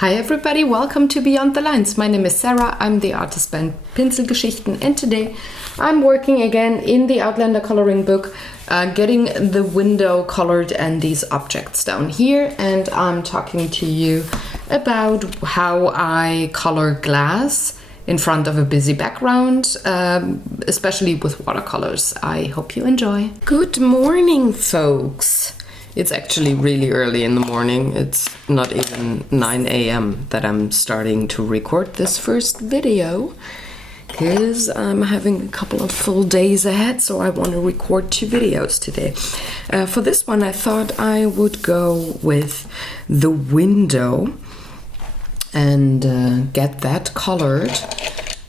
Hi everybody, welcome to Beyond the Lines. My name is Sarah, I'm the artist behind Pinselgeschichten, and today I'm working again in the Outlander coloring book, getting the window colored and these objects down here, and I'm talking to you about how I color glass in front of a busy background, especially with watercolors. I hope you enjoy. Good morning, folks. It's actually really early in the morning. It's not even 9 a.m. that I'm starting to record this first video because I'm having a couple of full days ahead, so I want to record 2 videos today. For this one, I thought I would go with the window and get that colored.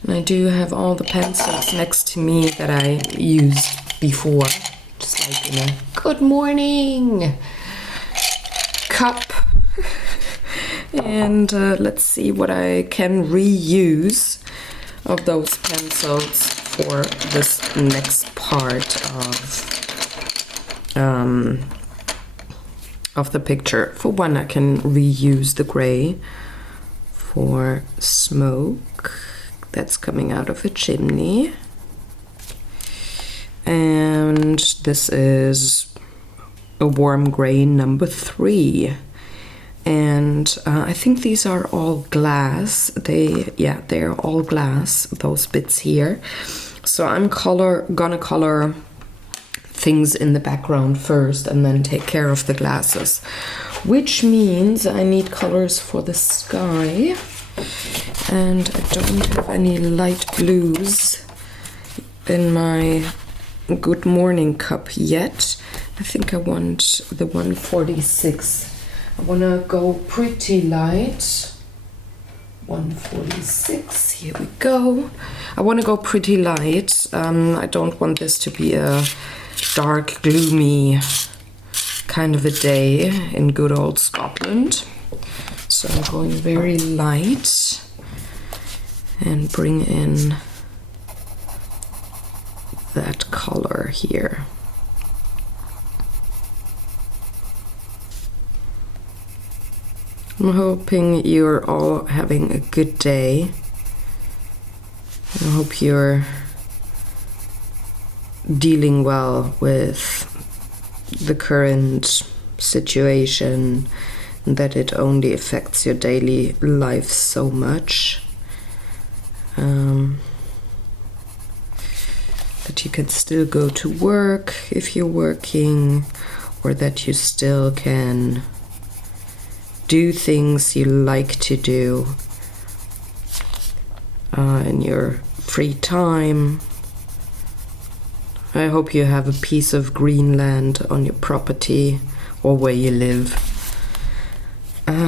And I do have all the pencils next to me that I used before. Just like in a good morning cup. And let's see what I can reuse of those pencils for this next part of the picture. For one, I can reuse the gray for smoke that's coming out of a chimney. And this is a warm gray number 3. And I think these are all glass. They're all glass, those bits here. So I'm gonna color things in the background first and then take care of the glasses. Which means I need colors for the sky. And I don't have any light blues in my Good Morning cup yet. I think I want the 146. I want to go pretty light. 146, here we go. I want to go pretty light. I don't want this to be a dark, gloomy kind of a day in good old Scotland. So I'm going very light and bring in that color here. I'm hoping you're all having a good day. I hope you're dealing well with the current situation and that it only affects your daily life so much. That you can still go to work if you're working, or that you still can do things you like to do in your free time. I hope you have a piece of green land on your property or where you live,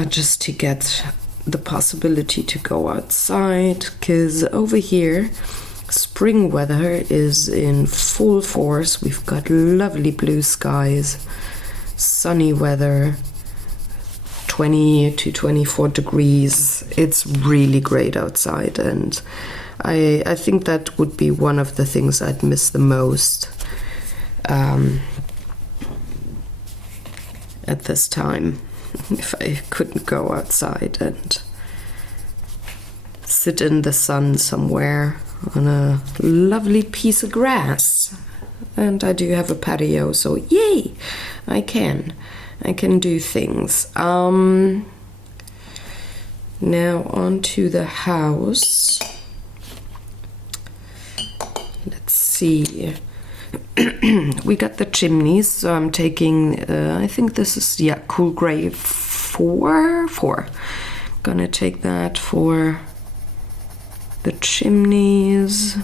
just to get the possibility to go outside, because over here spring weather is in full force. We've got lovely blue skies, sunny weather, 20 to 24 degrees. It's really great outside, and I think that would be one of the things I'd miss the most at this time, if I couldn't go outside and sit in the sun somewhere on a lovely piece of grass. And I do have a patio, so yay, I can do things. Now on to the house. Let's see. We got the chimneys, so I'm taking I think this is cool gray 4. Gonna take that for the chimneys.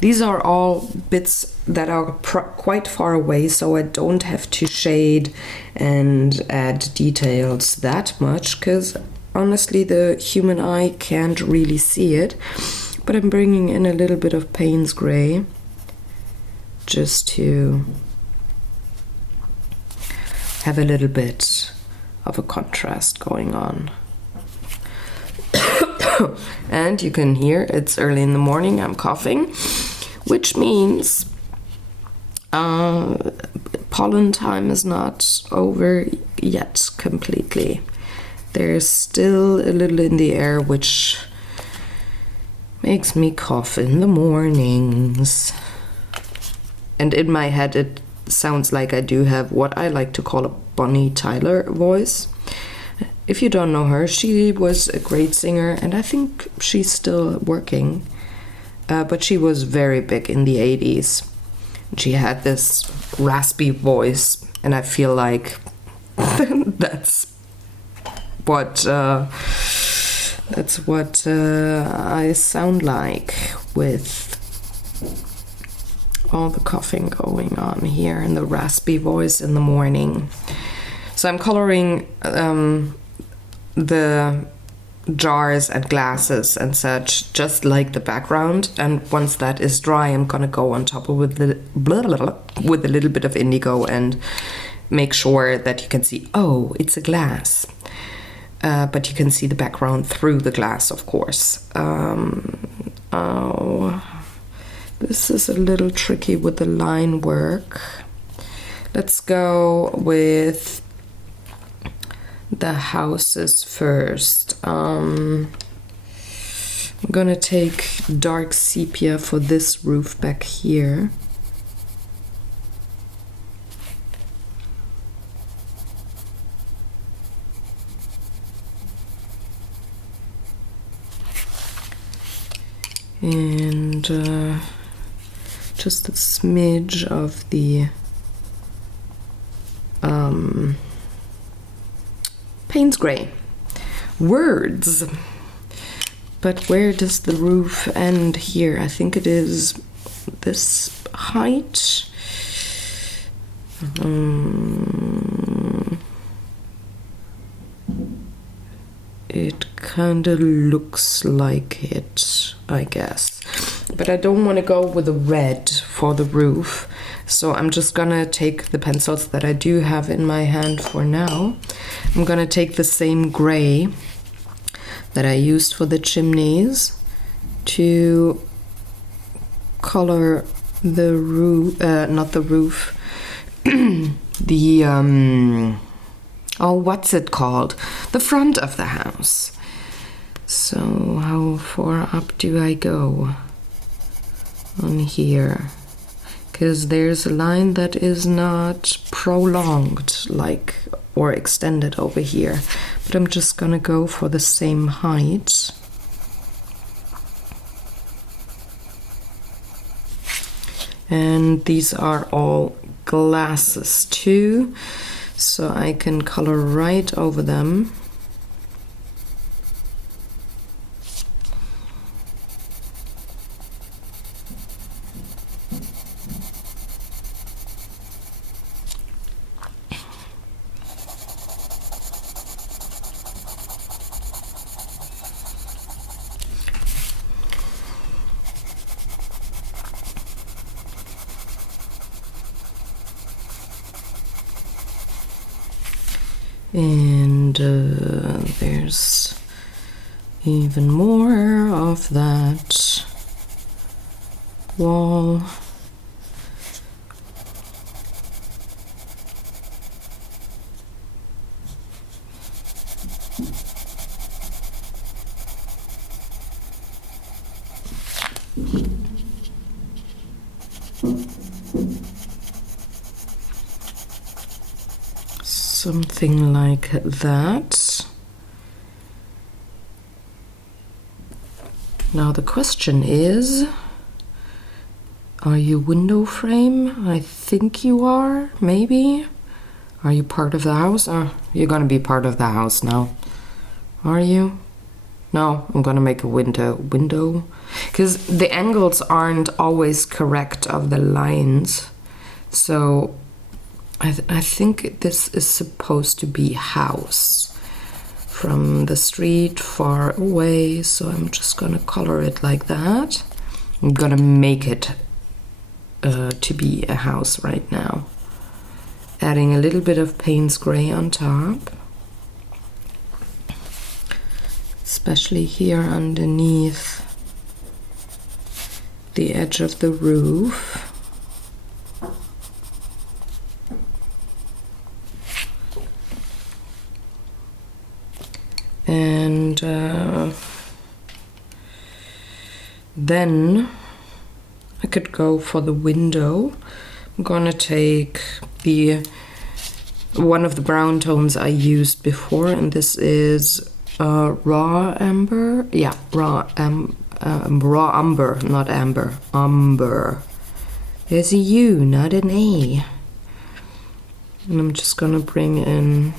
These are all bits that are quite far away, so I don't have to shade and add details that much, because honestly the human eye can't really see it. But I'm bringing in a little bit of Payne's gray just to have a little bit of a contrast going on. And you can hear it's early in the morning, I'm coughing, which means pollen time is not over yet completely. There's still a little in the air, which makes me cough in the mornings. And in my head it sounds like I do have what I like to call a Bonnie Tyler voice. If you don't know her, she was a great singer, and I think she's still working. But she was very big in the 80s. She had this raspy voice, and I feel like that's what I sound like with all the coughing going on here and the raspy voice in the morning. So I'm coloring the jars and glasses and such just like the background, and once that is dry I'm gonna go on top of with a little bit of indigo and make sure that you can see, oh, it's a glass, but you can see the background through the glass, of course. Oh, this is a little tricky with the line work. Let's go with the houses first. I'm gonna take dark sepia for this roof back here. And just a smidge of the Payne's Gray. Words. But where does the roof end here? I think it is this height. It kind of looks like it, I guess. But I don't want to go with a red for the roof. So I'm just gonna take the pencils that I do have in my hand for now. I'm gonna take the same gray that I used for the chimneys to color the roof, not the roof, the, oh, what's it called? The front of the house. So how far up do I go on here? Because there's a line that is not prolonged, like, or extended over here. But I'm just gonna go for the same height. And these are all glasses too, so I can color right over them. And there's even more of that wall. Something like that. Now the question is, are you window frame? I think you are, maybe. Are you part of the house? You're gonna be part of the house now. Are you? No, I'm gonna make a window. Because the angles aren't always correct of the lines. So I think this is supposed to be house from the street far away, so I'm just gonna color it like that. I'm gonna make it to be a house right now. Adding a little bit of Payne's Gray on top, especially here underneath the edge of the roof. Then I could go for the window. I'm gonna take one of the brown tones I used before, and this is raw amber. Yeah, raw umber, not amber. Umber. There's a U, not an A. And I'm just gonna bring in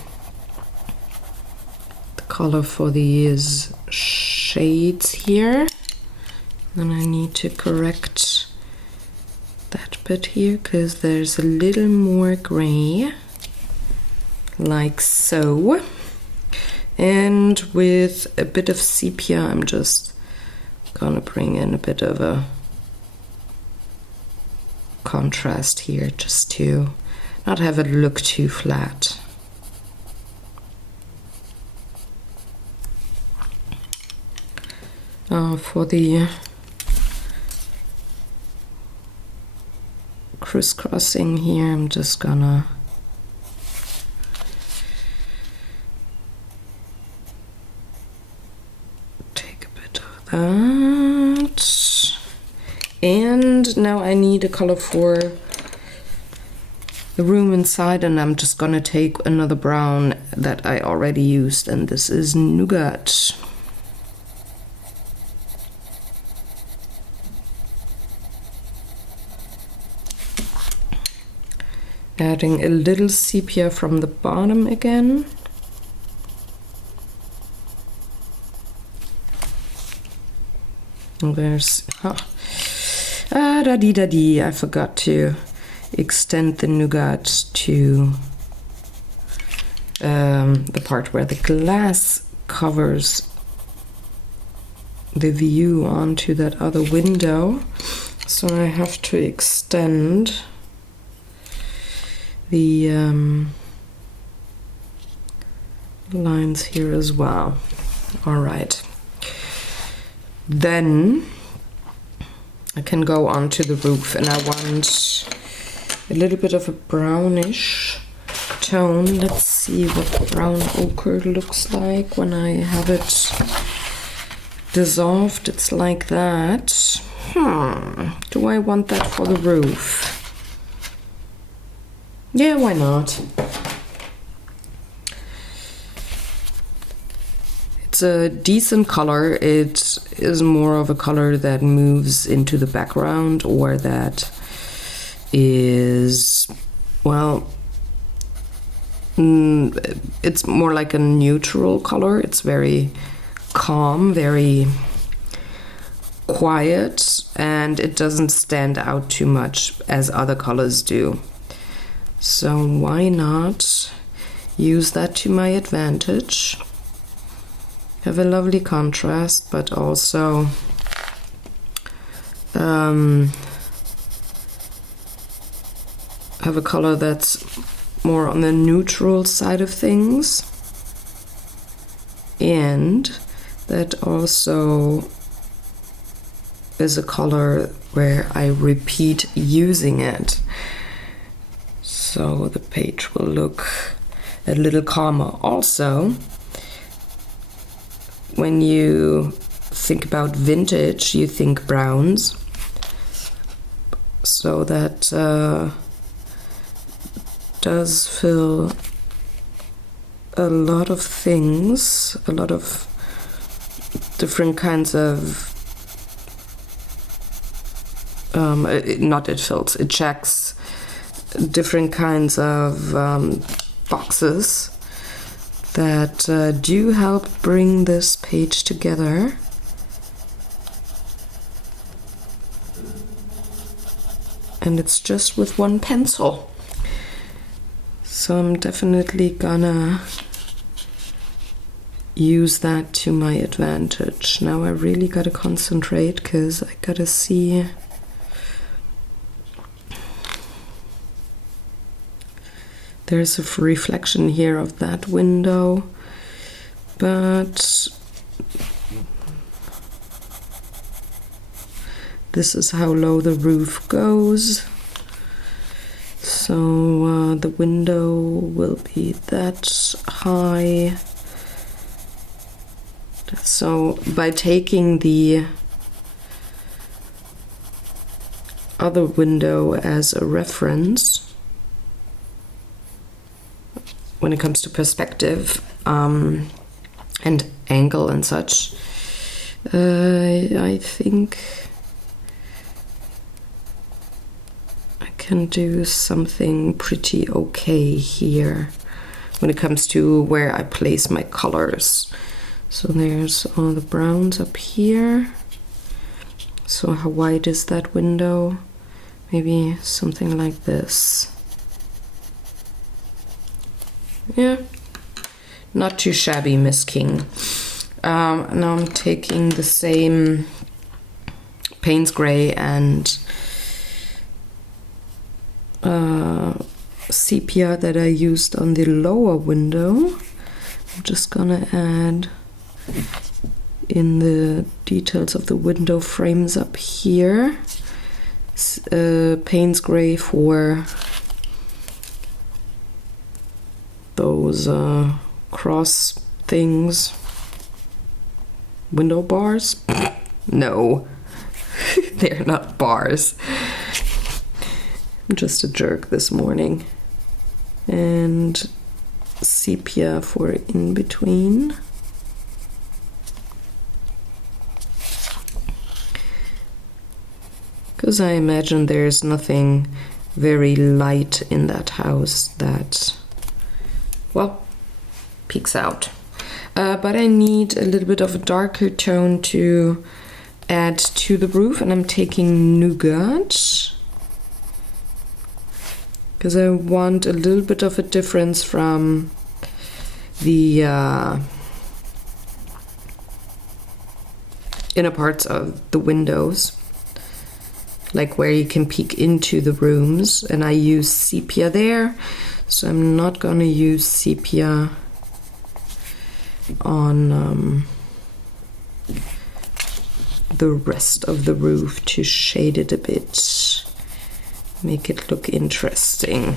the color for these shades here. Then I need to correct that bit here because there's a little more gray, like so. And with a bit of sepia, I'm just gonna bring in a bit of a contrast here, just to not have it look too flat. For the crisscrossing here, I'm just gonna take a bit of that. And now I need a color for the room inside, and I'm just gonna take another brown that I already used, and this is Nougat. Adding a little sepia from the bottom again. And there's, da-dee-da-dee, I forgot to extend the Nougat to the part where the glass covers the view onto that other window. So I have to extend the lines here as well. All right. Then I can go on to the roof, and I want a little bit of a brownish tone. Let's see what brown ochre looks like when I have it dissolved. It's like that. Do I want that for the roof? Yeah, why not? It's a decent color. It is more of a color that moves into the background, or that is, well, it's more like a neutral color. It's very calm, very quiet, and it doesn't stand out too much as other colors do. So why not use that to my advantage? Have a lovely contrast, but also have a color that's more on the neutral side of things, and that also is a color where I repeat using it. So the page will look a little calmer. Also, when you think about vintage, you think browns. So that does fill a lot of things, a lot of different kinds of, it checks different kinds of boxes that do help bring this page together. And it's just with one pencil. So I'm definitely gonna use that to my advantage. Now I really gotta concentrate, because I gotta see there's a reflection here of that window, but this is how low the roof goes. So the window will be that high. So by taking the other window as a reference when it comes to perspective and angle and such. I think I can do something pretty okay here when it comes to where I place my colors. So there's all the browns up here. So how wide is that window? Maybe something like this. Yeah, not too shabby, Miss King. Now I'm taking the same Payne's Gray and sepia that I used on the lower window. I'm just gonna add in the details of the window frames up here. Payne's Gray for those cross things. Window bars? No, they're not bars. I'm just a jerk this morning. And sepia for in between. Because I imagine there's nothing very light in that house that, well, peeks out. But I need a little bit of a darker tone to add to the roof, and I'm taking Nougat because I want a little bit of a difference from the inner parts of the windows, like where you can peek into the rooms, and I use sepia there, so I'm not gonna use sepia on the rest of the roof to shade it a bit, make it look interesting.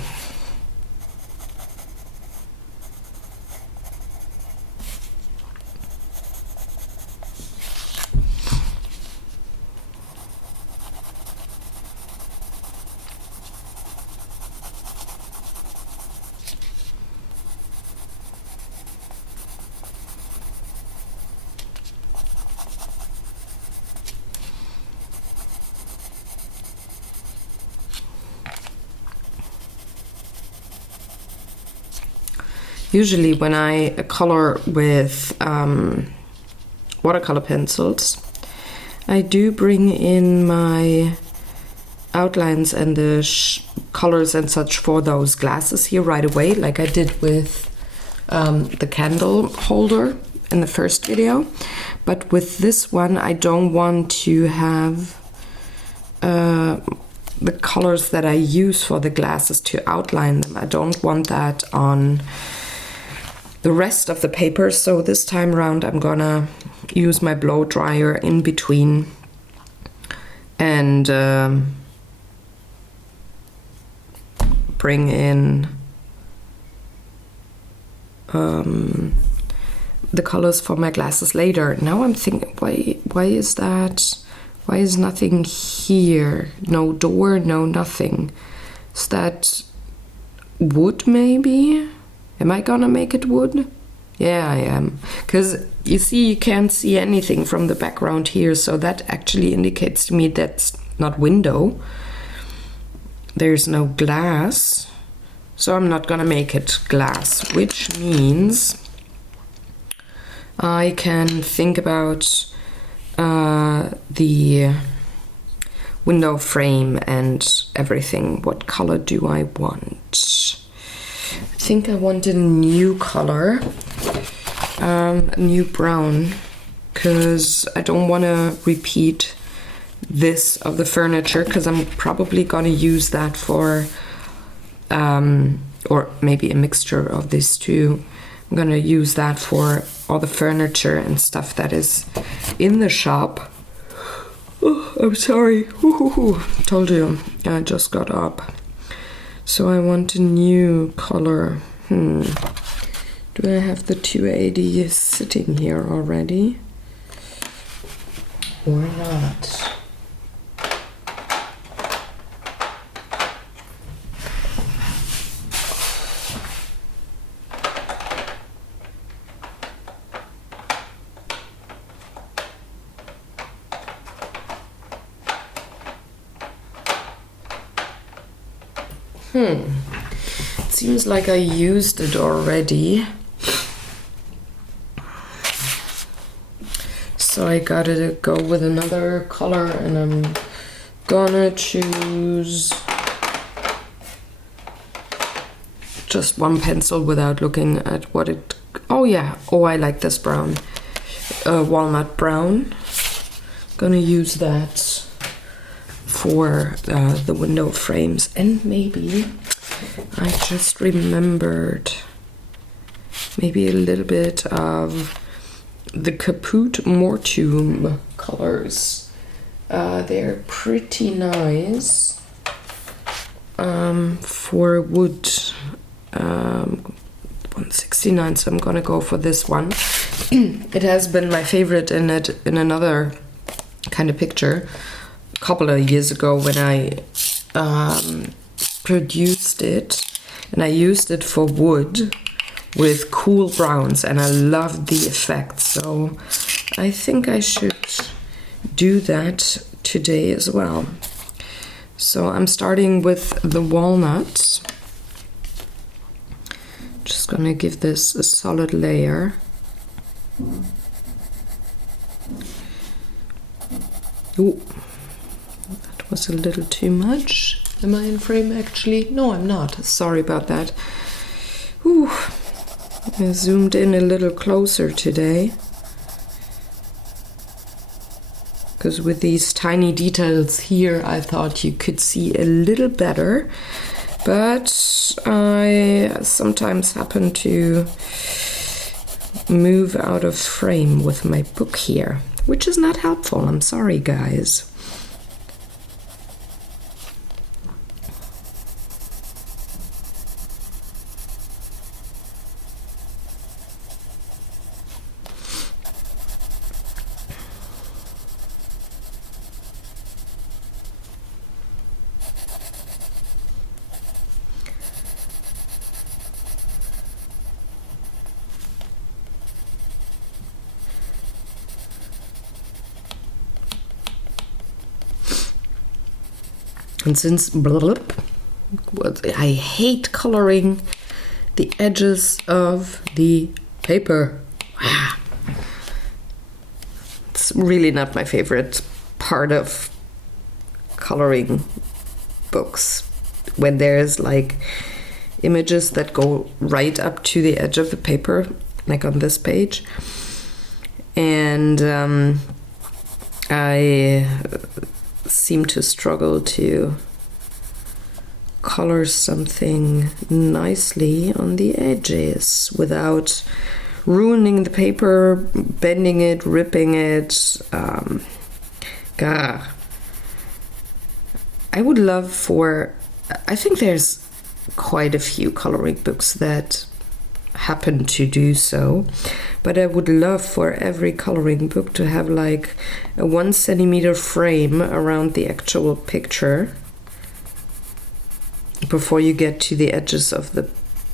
Usually when I color with watercolor pencils, I do bring in my outlines and the colors and such for those glasses here right away, like I did with the candle holder in the first video. But with this one, I don't want to have the colors that I use for the glasses to outline them. I don't want that on the rest of the paper, so this time around I'm gonna use my blow dryer in between and bring in the colors for my glasses later. Now I'm thinking, why is that? Why is nothing here? No door, no nothing. Is that wood maybe? Am I gonna make it wood? Yeah, I am. Because you see, you can't see anything from the background here, so that actually indicates to me that's not window. There's no glass, so I'm not gonna make it glass, which means I can think about the window frame and everything. What color do I want? I think I want a new color, a new brown, because I don't want to repeat this of the furniture, because I'm probably going to use that for, or maybe a mixture of these two. I'm going to use that for all the furniture and stuff that is in the shop. Oh, I'm sorry. Told you, I just got up. So I want a new color. Do I have the 280 sitting here already? Or not? It seems like I used it already. So I gotta go with another color, and I'm gonna choose just one pencil without looking at what it... Oh yeah, oh, I like this brown. Walnut brown. Gonna use that for the window frames. And maybe, I just remembered, maybe a little bit of the Caput Mortuum colors. They're pretty nice for wood. 169, so I'm gonna go for this one. It has been my favorite in another kind of picture a couple of years ago when I produced it, and I used it for wood with cool browns, and I loved the effect. So I think I should do that today as well. So I'm starting with the walnuts. Just gonna give this a solid layer. Ooh, that was a little too much. Am I in frame actually? No, I'm not. Sorry about that. Ooh, I zoomed in a little closer today, because with these tiny details here, I thought you could see a little better. But I sometimes happen to move out of frame with my book here, which is not helpful. I'm sorry, guys. And since I hate coloring the edges of the paper. It's really not my favorite part of coloring books, when there's like images that go right up to the edge of the paper, like on this page. And I seem to struggle to color something nicely on the edges without ruining the paper, bending it, ripping it. I would love for... I think there's quite a few coloring books that happen to do so, but I would love for every coloring book to have like a 1 centimeter frame around the actual picture before you get to the edges of the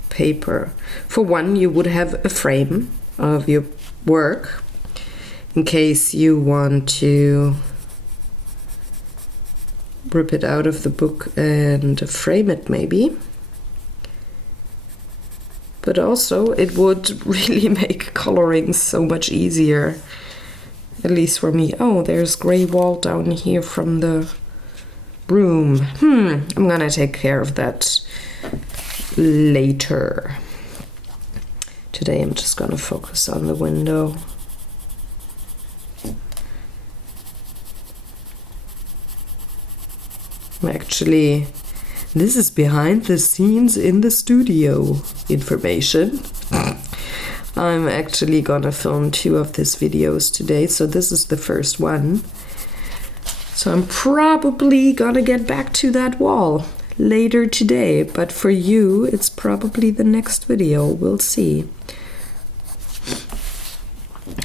paper. For one, you would have a frame of your work in case you want to rip it out of the book and frame it maybe. But also it would really make coloring so much easier, at least for me. Oh, there's gray wall down here from the room. I'm gonna take care of that later. Today I'm just gonna focus on the window. Actually, this is behind the scenes in the studio information. I'm actually gonna film 2 of these videos today, so this is the first one. So I'm probably gonna get back to that wall later today, but for you, it's probably the next video. We'll see.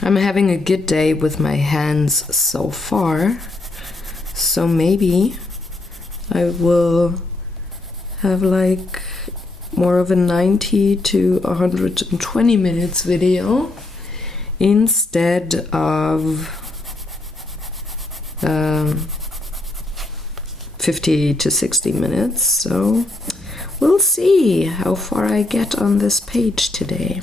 I'm having a good day with my hands so far, so maybe I will have like more of a 90 to 120 minutes video instead of 50 to 60 minutes. So We'll see how far I get on this page today.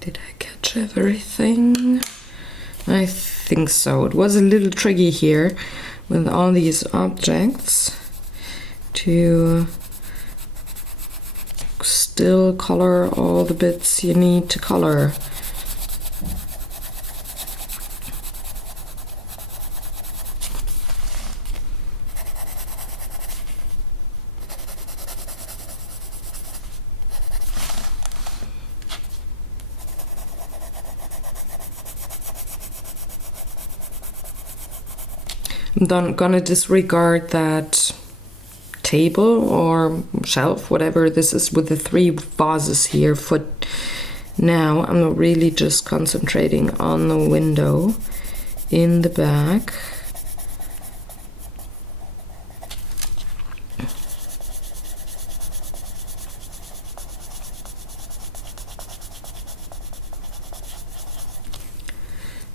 Did I catch everything? I think so. It was a little tricky here with all these objects to still color all the bits you need to color. I'm gonna disregard that table or shelf, whatever this is, with the 3 vases here for now. I'm really just concentrating on the window in the back.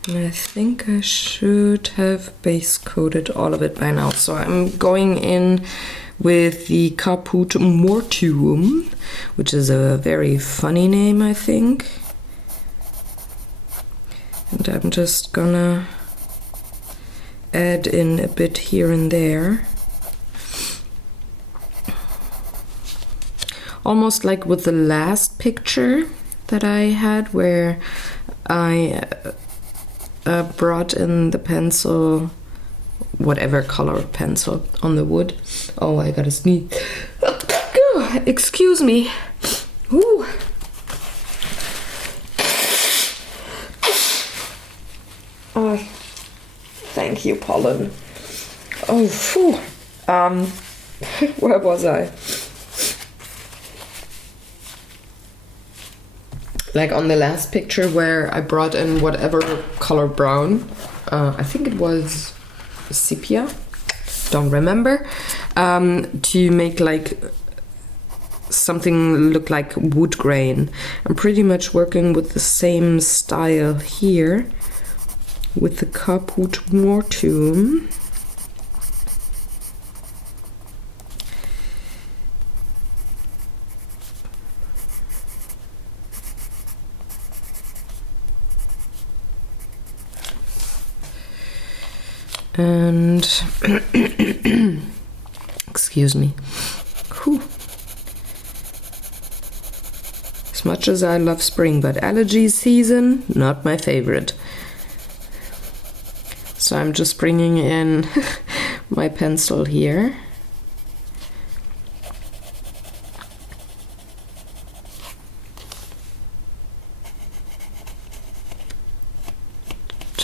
And I think I should have base coated all of it by now. So I'm going in with the Caput Mortuum, which is a very funny name, I think. And I'm just gonna add in a bit here and there. Almost like with the last picture that I had, where I brought in the pencil, whatever color pencil, on the wood. Oh, I gotta sneeze. Excuse me. Ooh. Oh, thank you, pollen. Oh, phew. Where was I? Like on the last picture where I brought in whatever color brown, I think it was sepia, don't remember, to make like something look like wood grain. I'm pretty much working with the same style here with the Caput Mortuum. And excuse me. Whew. As much as I love spring, but allergy season, not my favorite. So I'm just bringing in my pencil here.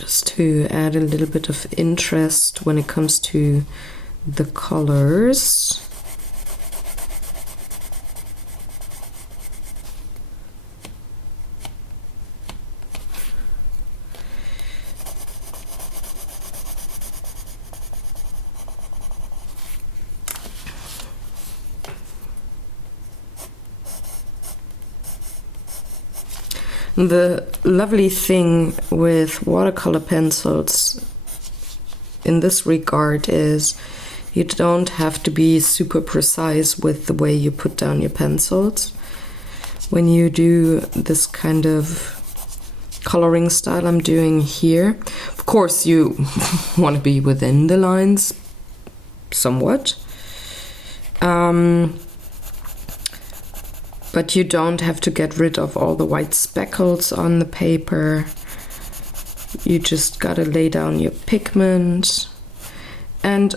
just to add a little bit of interest when it comes to the colors. The lovely thing with watercolor pencils in this regard is you don't have to be super precise with the way you put down your pencils. When you do this kind of coloring style I'm doing here, of course you want to be within the lines somewhat. But you don't have to get rid of all the white speckles on the paper. You just gotta lay down your pigment. And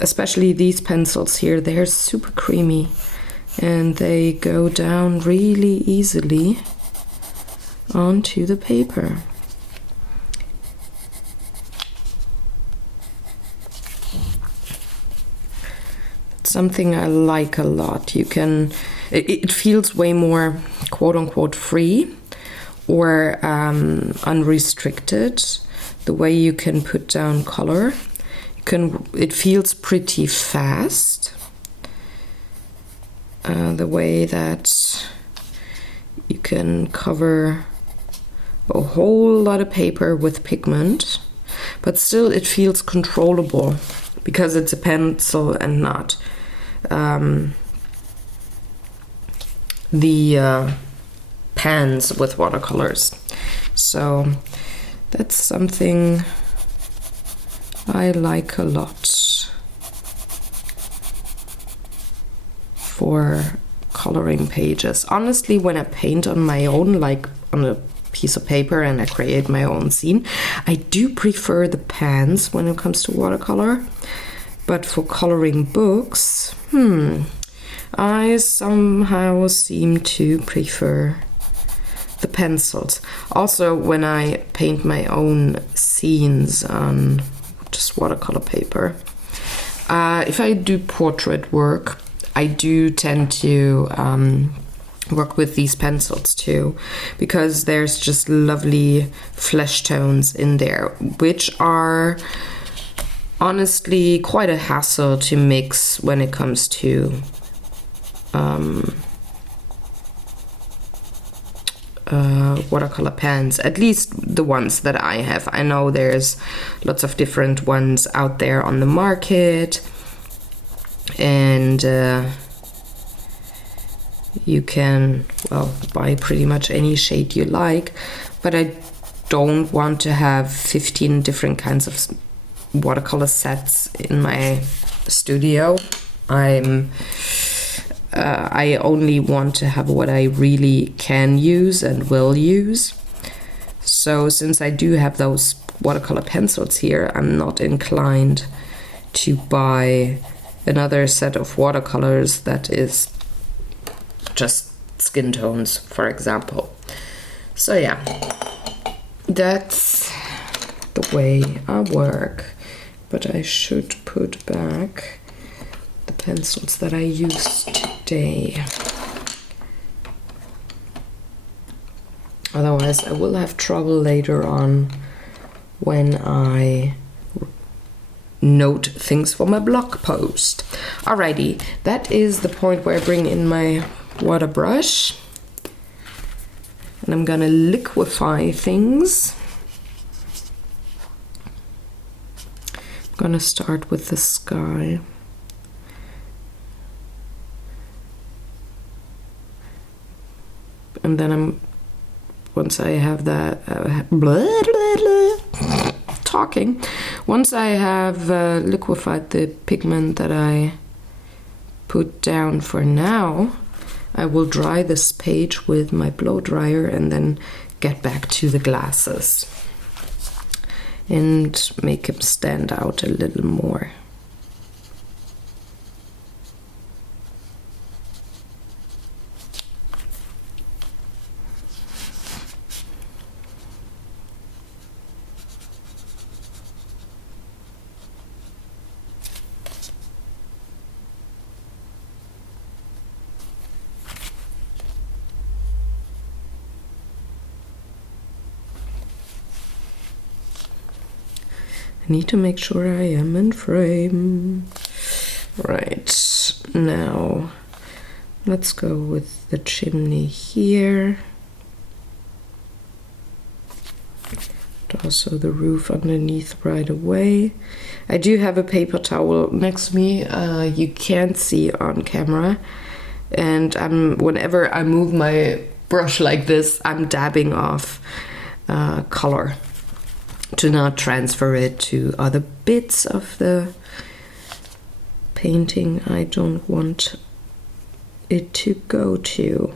especially these pencils here, they're super creamy and they go down really easily onto the paper. It's something I like a lot. You can it feels way more quote-unquote free or unrestricted, the way you can put down color. It feels pretty fast, the way that you can cover a whole lot of paper with pigment, but still it feels controllable because it's a pencil and not the pans with watercolors. So that's something I like a lot for coloring pages. Honestly, when I paint on my own, like on a piece of paper and I create my own scene, I do prefer the pans when it comes to watercolor. But for coloring books, I somehow seem to prefer the pencils. Also, when I paint my own scenes on just watercolor paper, if I do portrait work, I do tend to work with these pencils too, because there's just lovely flesh tones in there, which are honestly quite a hassle to mix when it comes to watercolor pens, at least the ones that I have. I know there's lots of different ones out there on the market, and you can, well, buy pretty much any shade you like, but I don't want to have 15 different kinds of watercolor sets in my studio. I only want to have what I really can use and will use. So since I do have those watercolor pencils here, I'm not inclined to buy another set of watercolors that is just skin tones, for example. So yeah, that's the way I work. But I should put back the pencils that I used today. Otherwise, I will have trouble later on when I note things for my blog post. Alrighty, that is the point where I bring in my water brush. And I'm gonna liquefy things. I'm gonna start with the sky. And then once I have that, once I have liquefied the pigment that I put down for now, I will dry this page with my blow dryer and then get back to the glasses and make them stand out a little more. I need to make sure I am in frame. Right, now let's go with the chimney here. And also the roof underneath right away. I do have a paper towel next to me. You can't see on camera. And whenever I move my brush like this, I'm dabbing off color to not transfer it to other bits of the painting I don't want it to go to.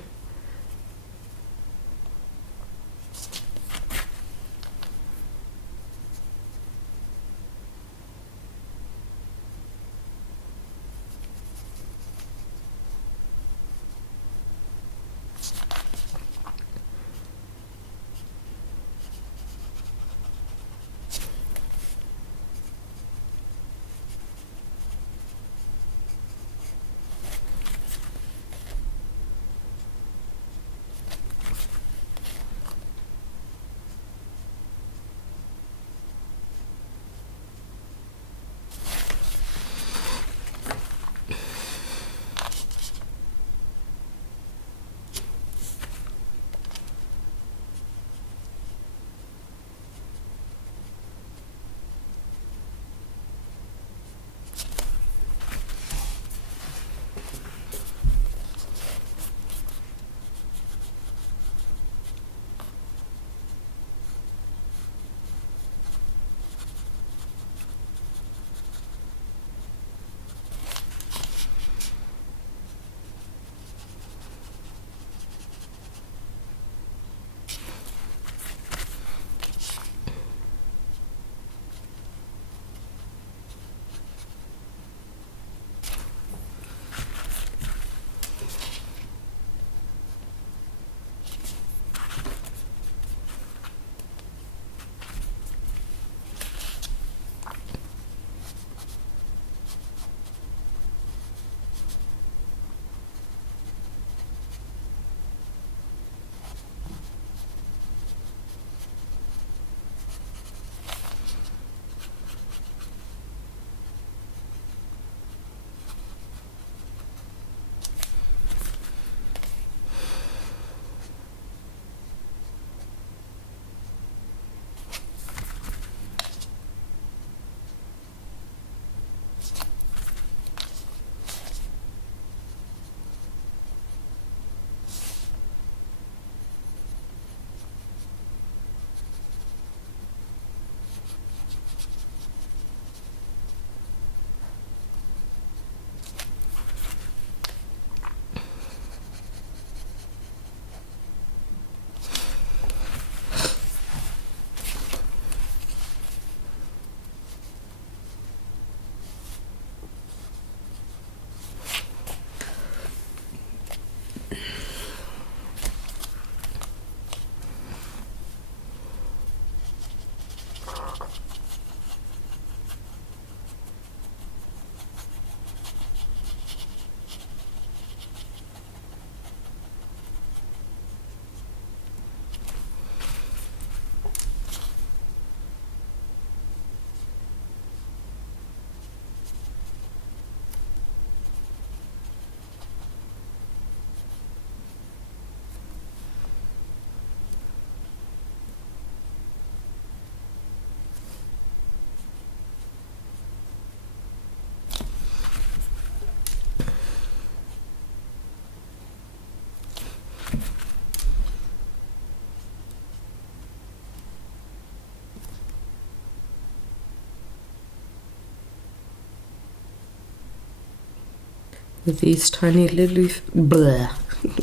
With these tiny little, bleh,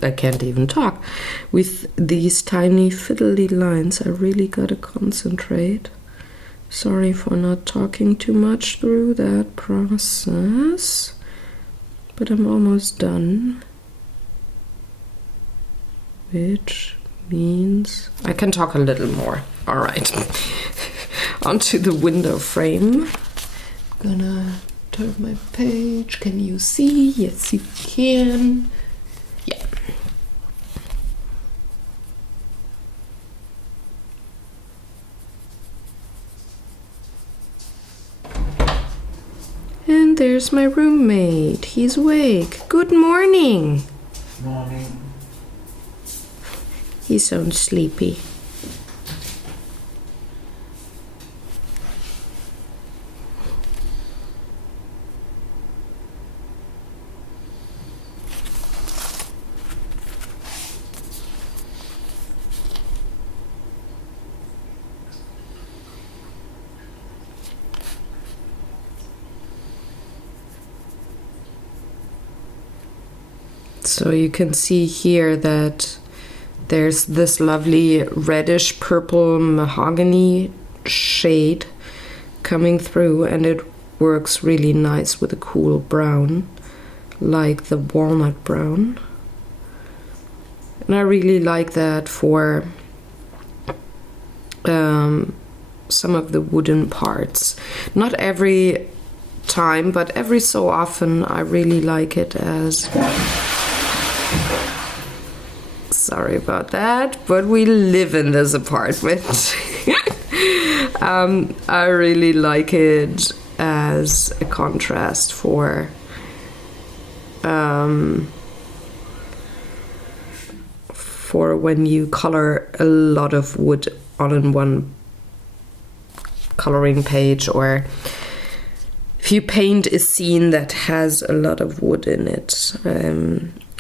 I can't even talk. With these tiny fiddly lines, I really gotta concentrate. Sorry for not talking too much through that process, but I'm almost done. Which means I can talk a little more. All right. Onto the window frame. I'm gonna turn my page. Can you see? Yes, you can. Yeah. there's my roommate. He's awake. Good morning. Morning. He sounds sleepy. So you can see here that there's this lovely reddish purple mahogany shade coming through, and it works really nice with a cool brown like the walnut brown. And I really like that for some of the wooden parts. Not every time, but every so often I really like it as... Sorry about that, but we live in this apartment. I really like it as a contrast for when you color a lot of wood all in one coloring page, or if you paint a scene that has a lot of wood in it.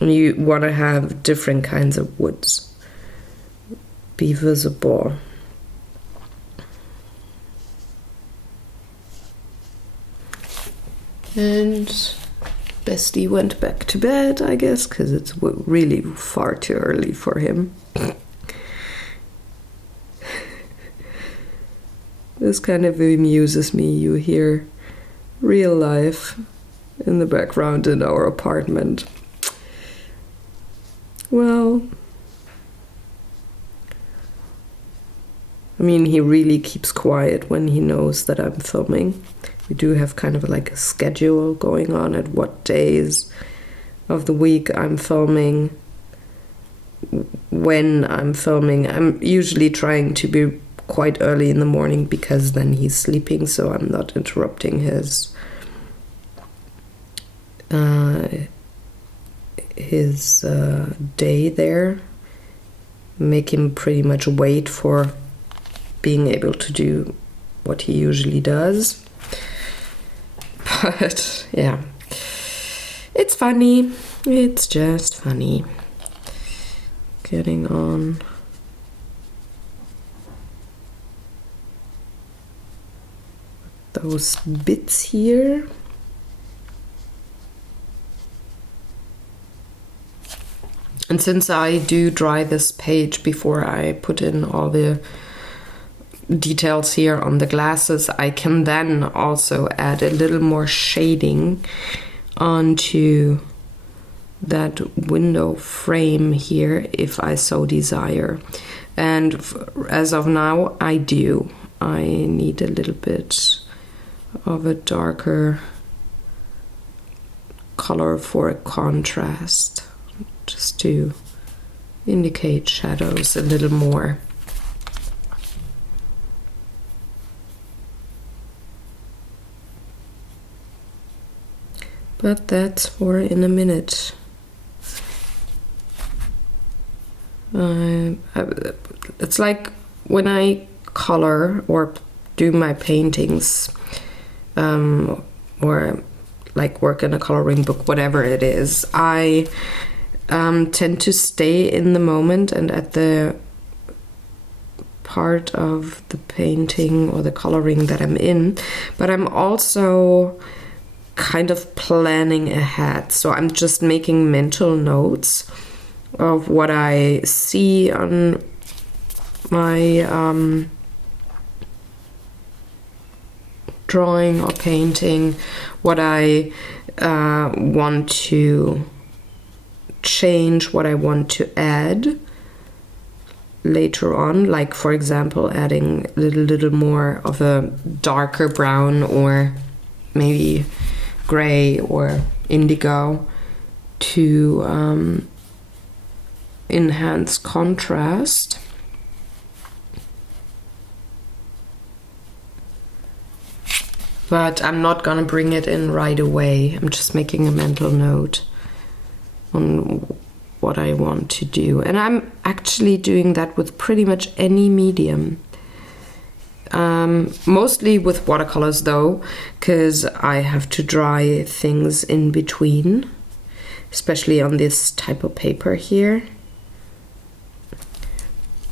You want to have different kinds of woods be visible. And Bestie went back to bed, I guess, because it's really far too early for him. This kind of amuses me. You hear real life in the background in our apartment. Well, I mean, he really keeps quiet when he knows that I'm filming. We do have kind of like a schedule going on at what days of the week I'm filming, when I'm filming. I'm usually trying to be quite early in the morning because then he's sleeping, so I'm not interrupting his day there. Make him pretty much wait for being able to do what he usually does. But yeah, it's funny. It's just funny. Getting on those bits here. And since I do dry this page before I put in all the details here on the glasses, I can then also add a little more shading onto that window frame here if I so desire. And as of now, I do. I need a little bit of a darker color for a contrast, just to indicate shadows a little more. But that's for in a minute. It's like when I color or do my paintings, or like work in a coloring book, whatever it is, I tend to stay in the moment and at the part of the painting or the coloring that I'm in, but I'm also kind of planning ahead. So I'm just making mental notes of what I see on my drawing or painting, what I want to change, what I want to add later on, like for example adding a little more of a darker brown or maybe gray or indigo to enhance contrast. But I'm not gonna bring it in right away. I'm just making a mental note on what I want to do. And I'm actually doing that with pretty much any medium. Mostly with watercolors though, because I have to dry things in between, especially on this type of paper here.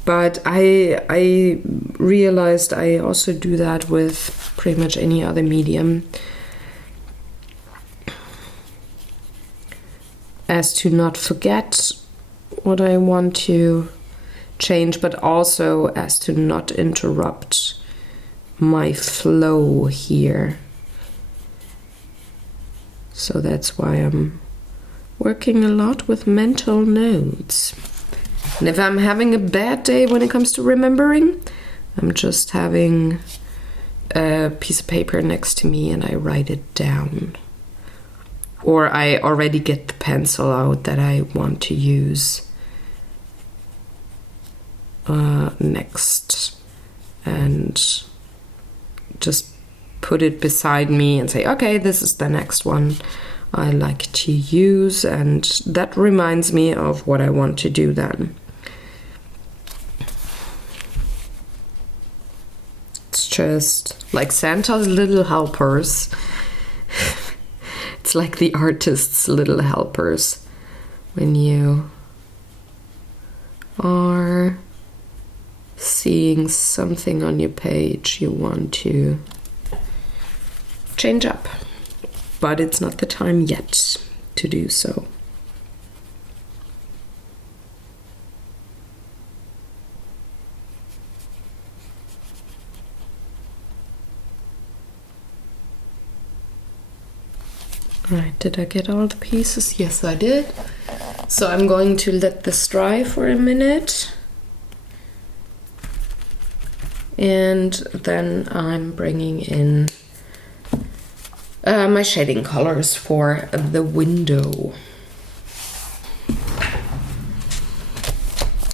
But I realized I also do that with pretty much any other medium, as to not forget what I want to change, but also as to not interrupt my flow here. So that's why I'm working a lot with mental notes. And if I'm having a bad day when it comes to remembering, I'm just having a piece of paper next to me and I write it down. Or I already get the pencil out that I want to use next, and just put it beside me and say, okay, this is the next one I like to use, and that reminds me of what I want to do then. It's just like Santa's little helpers. It's like the artist's little helpers. When you are seeing something on your page you want to change up, but it's not the time yet to do so. Right, did I get all the pieces? Yes, I did. So I'm going to let this dry for a minute. And then I'm bringing in my shading colors for the window.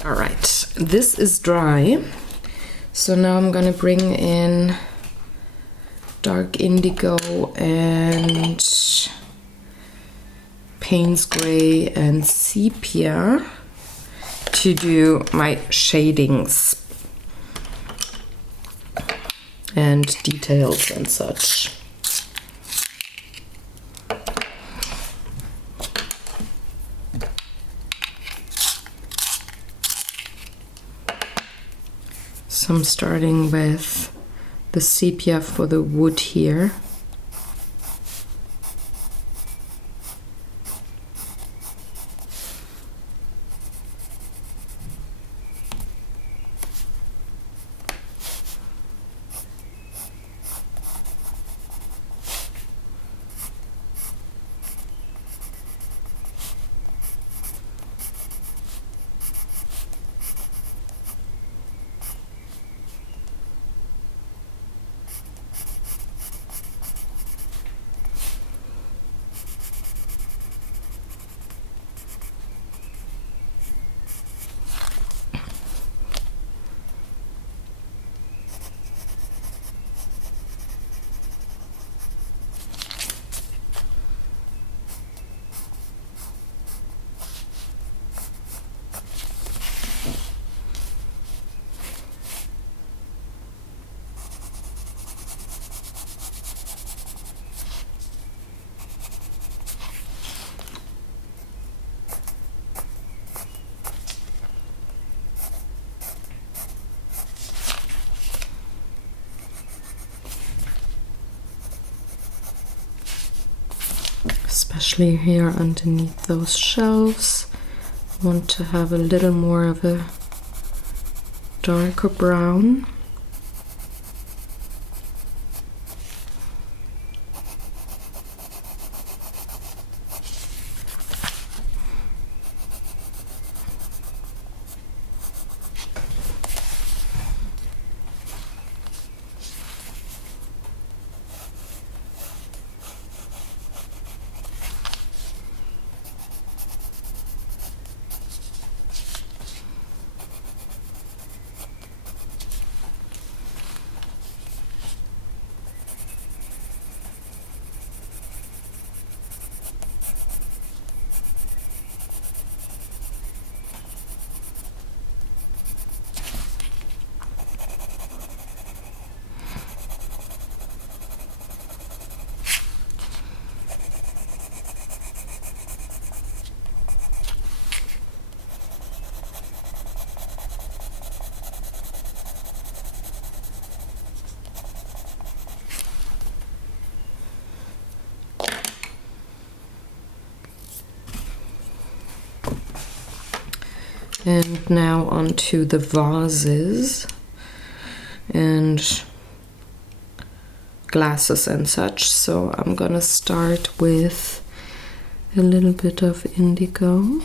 All right, this is dry. So now I'm gonna bring in dark indigo and Payne's gray and sepia to do my shadings and details and such. So I'm starting with the sepia for the wood here. Especially here underneath those shelves, I want to have a little more of a darker brown. And now onto the vases and glasses and such. So I'm gonna start with a little bit of indigo.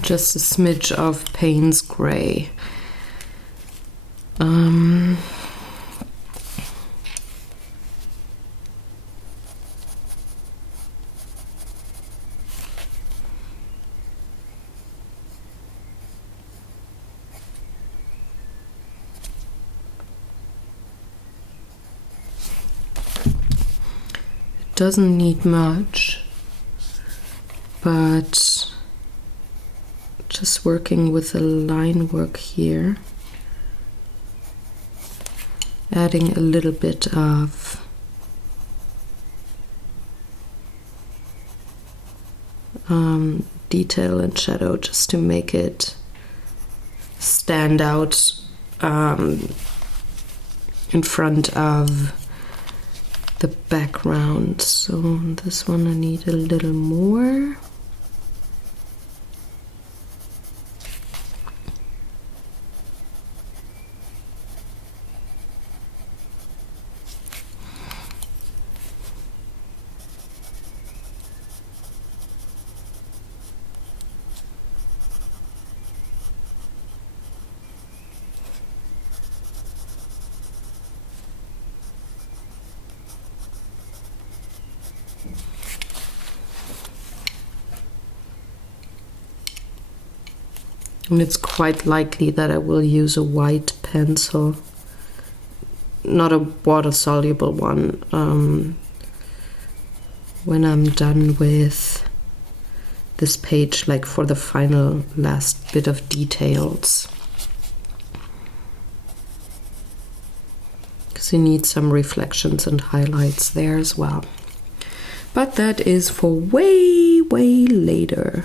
Just a smidge of Payne's Gray. It doesn't need much, but just working with the line work here, adding a little bit of detail and shadow just to make it stand out in front of the background. So this one I need a little more. And it's quite likely that I will use a white pencil, not a water-soluble one, when I'm done with this page, like for the final last bit of details. Because you need some reflections and highlights there as well. But that is for way, way later.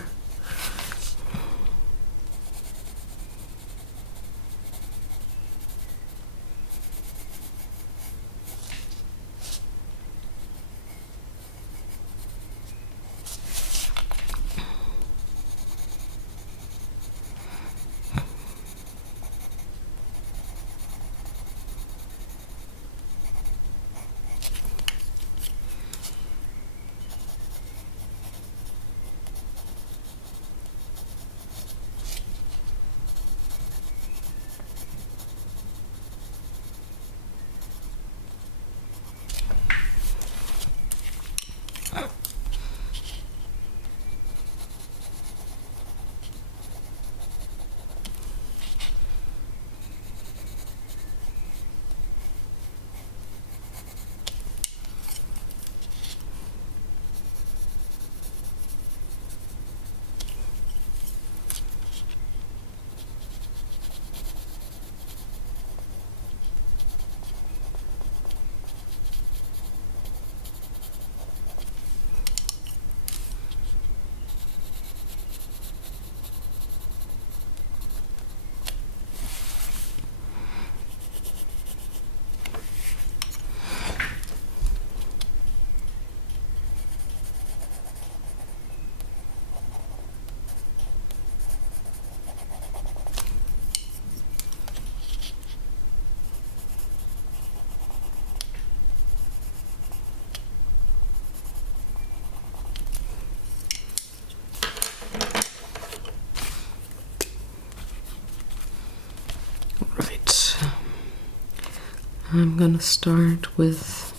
I'm gonna start with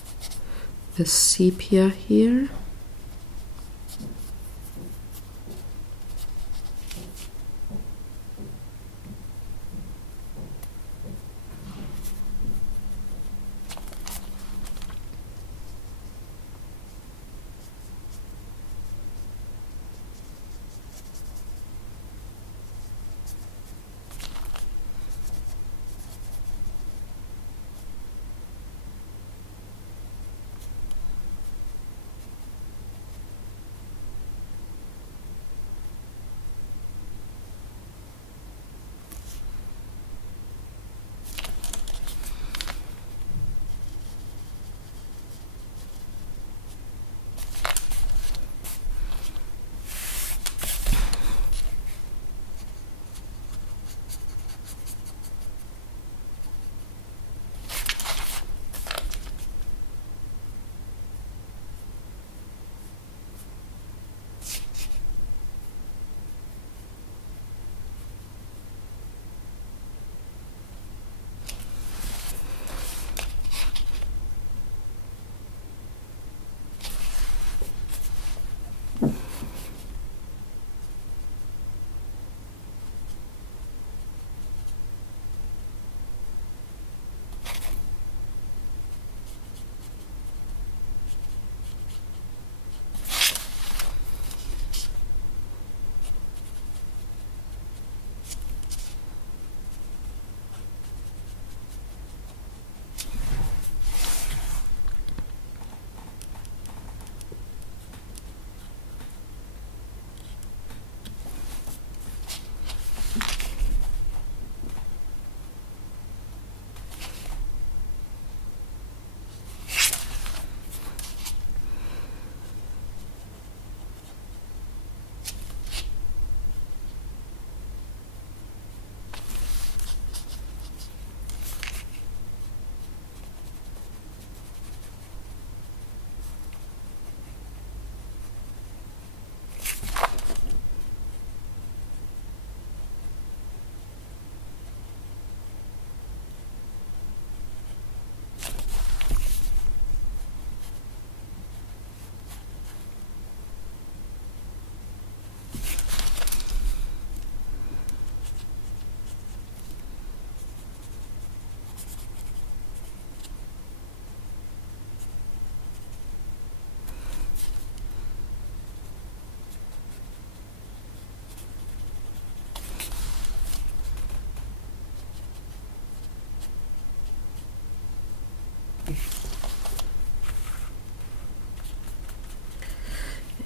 the sepia here.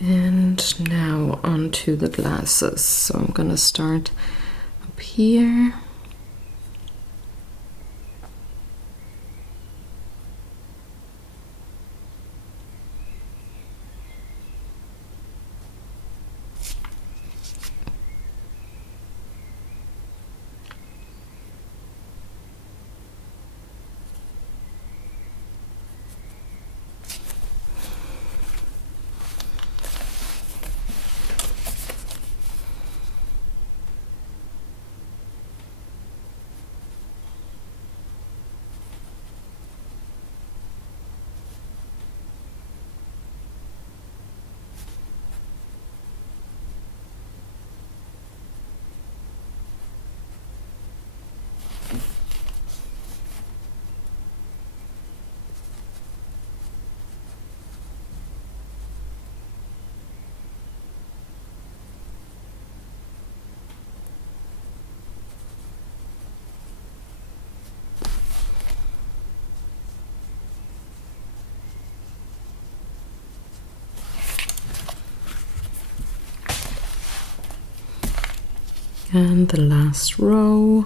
And now onto the glasses. So I'm gonna start up here. And the last row.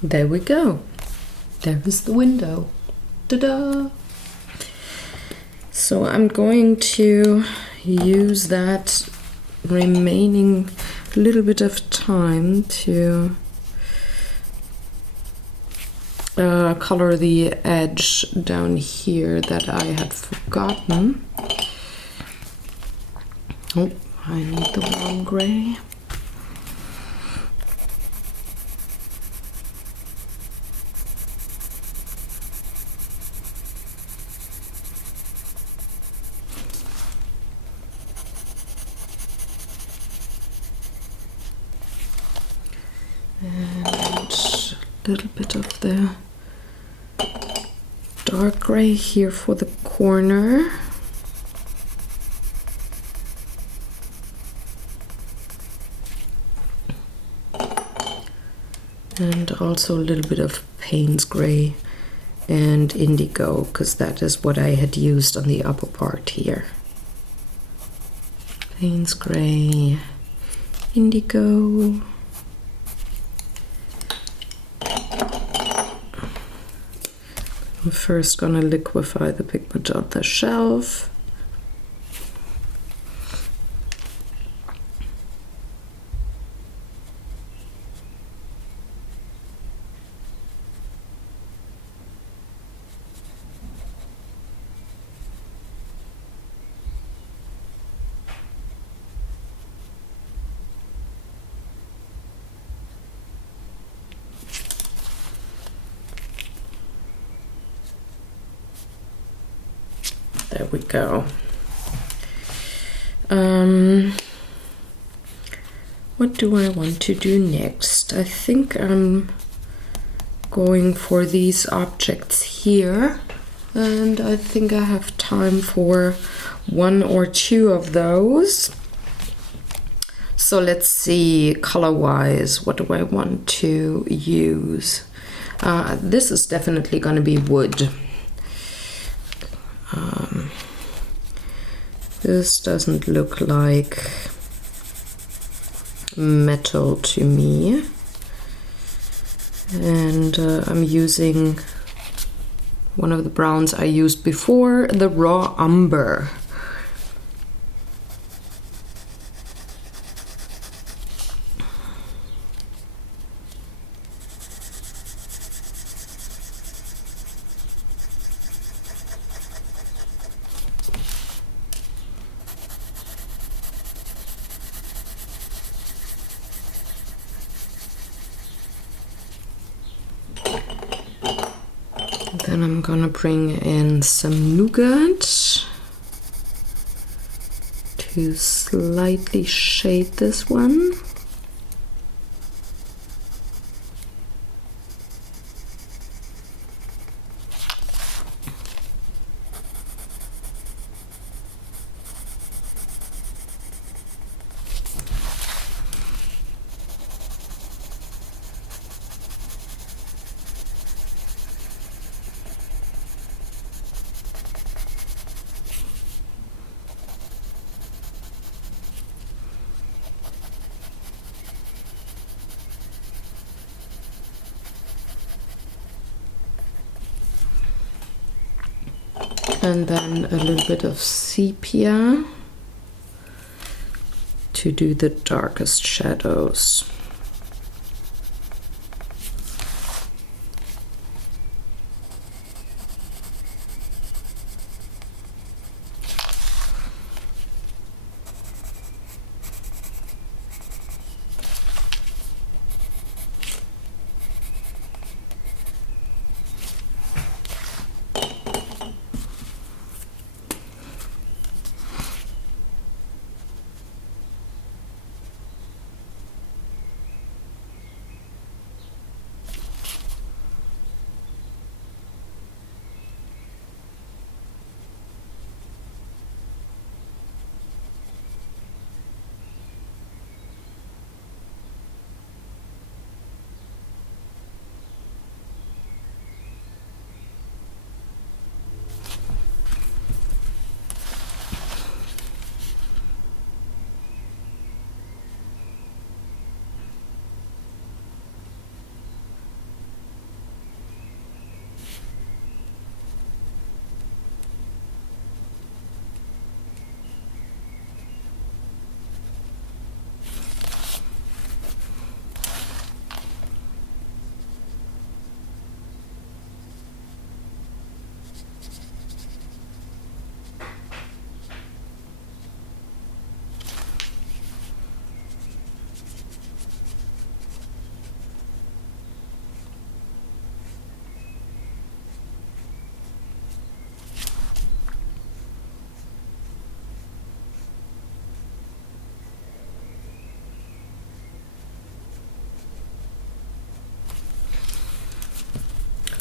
There we go. There is the window. Ta-da! So I'm going to use that remaining little bit of time to color the edge down here that I had forgotten. Oh, I need the warm gray. And a little bit of the dark gray here for the corner. And also a little bit of Payne's gray and indigo, because that is what I had used on the upper part here. Payne's gray, indigo. I'm first gonna liquefy the pigment on the shelf. There we go. What do I want to do next? I think I'm going for these objects here, and I think I have time for one or two of those. So let's see, color-wise, what do I want to use? This is definitely going to be wood. This doesn't look like metal to me. And I'm using one of the browns I used before, the raw umber. Then I'm gonna bring in some nougat to slightly shade this one. And then a little bit of sepia to do the darkest shadows.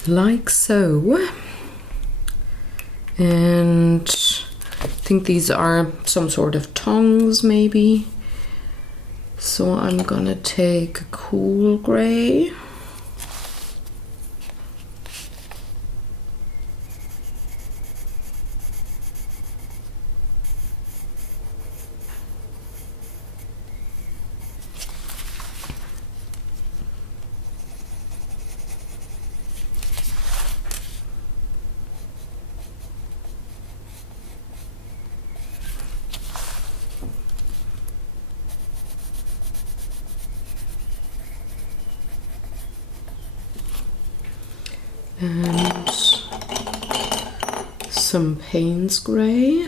Like so. And I think these are some sort of tongs maybe. So I'm gonna take a cool gray. And some Payne's gray.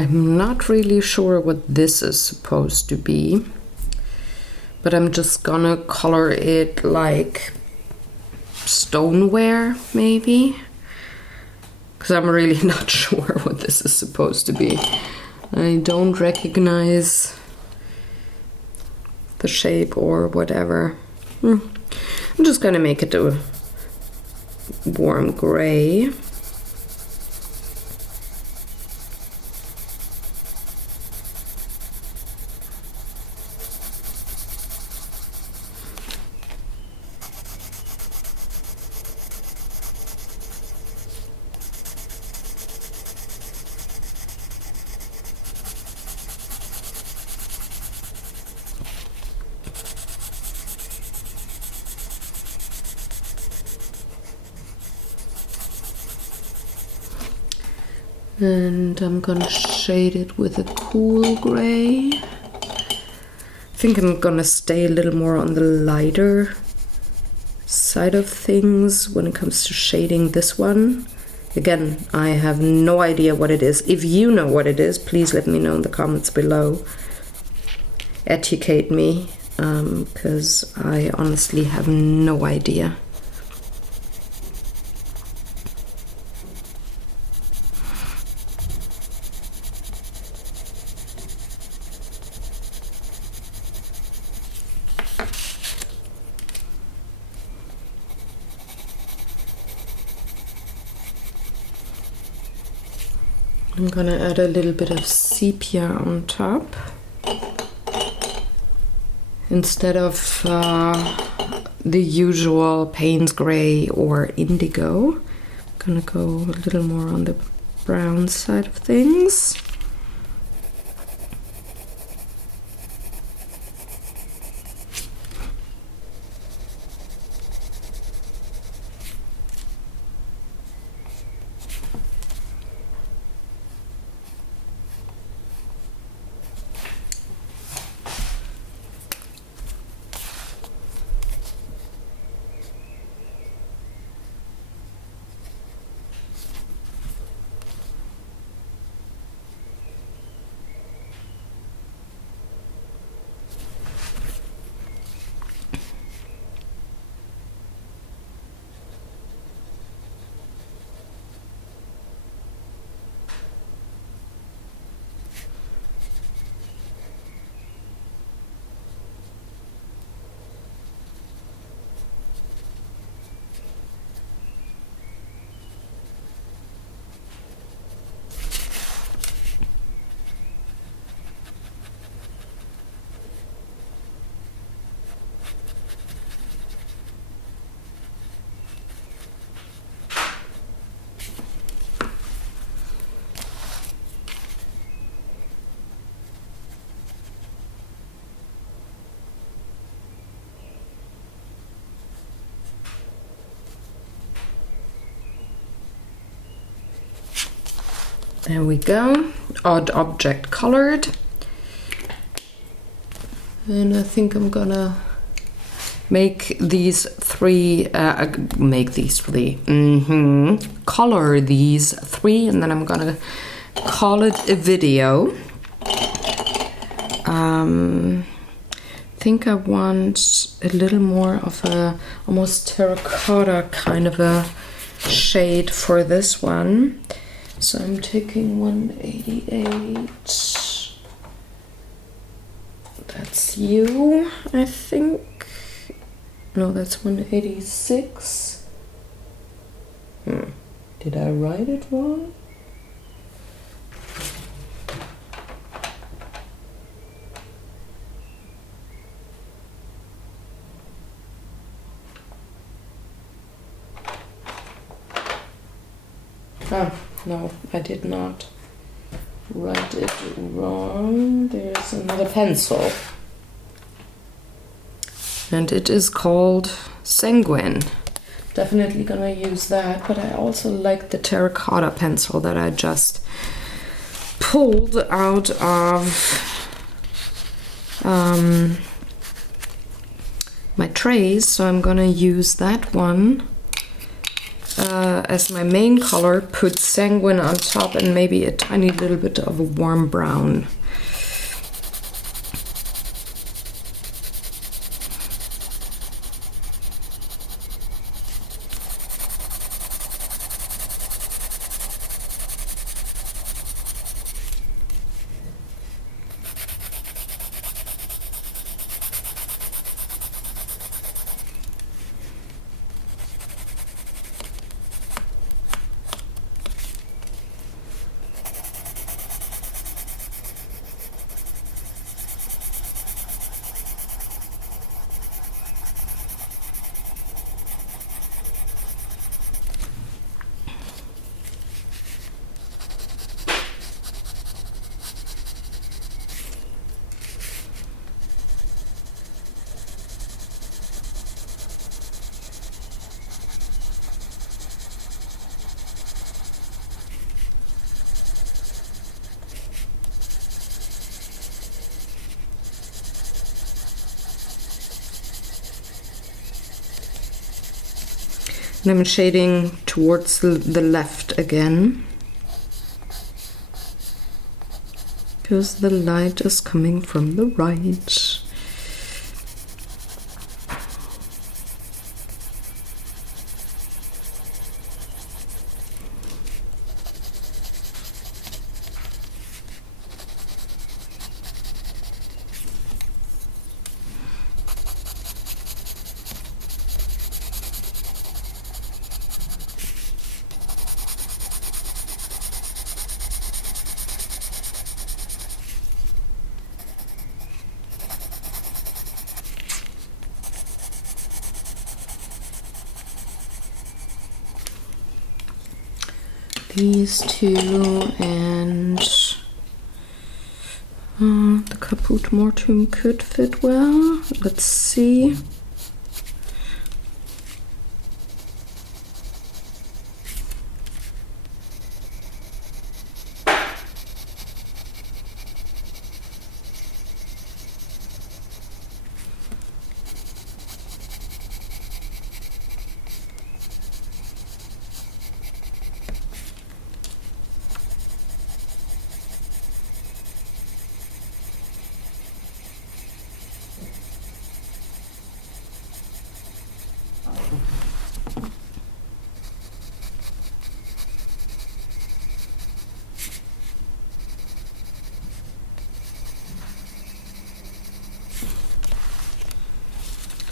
I'm not really sure what this is supposed to be, but I'm just gonna color it like stoneware, maybe, because I'm really not sure what this is supposed to be. I don't recognize the shape or whatever. I'm just gonna make it a warm gray. And I'm gonna shade it with a cool gray. I think I'm gonna stay a little more on the lighter side of things when it comes to shading this one. Again, I have no idea what it is. If you know what it is, please let me know in the comments below. Educate me, because I honestly have no idea. I'm gonna add a little bit of sepia on top instead of the usual Payne's gray or indigo. I'm gonna go a little more on the brown side of things. There we go, odd object colored. And I think I'm gonna make these three, color these three, and then I'm gonna call it a video. I think I want a little more of a almost terracotta kind of a shade for this one. So I'm taking 188. That's you, I think. No, that's 186. Did I write it wrong? Oh, no, I did not write it wrong. There's another pencil. And it is called Sanguine. Definitely gonna use that, but I also like the terracotta pencil that I just pulled out of my trays. So I'm gonna use that one as my main color, put sanguine on top and maybe a tiny little bit of a warm brown. And I'm shading towards the left again, because the light is coming from the right. These two and the Caput Mortuum could fit well. Let's see.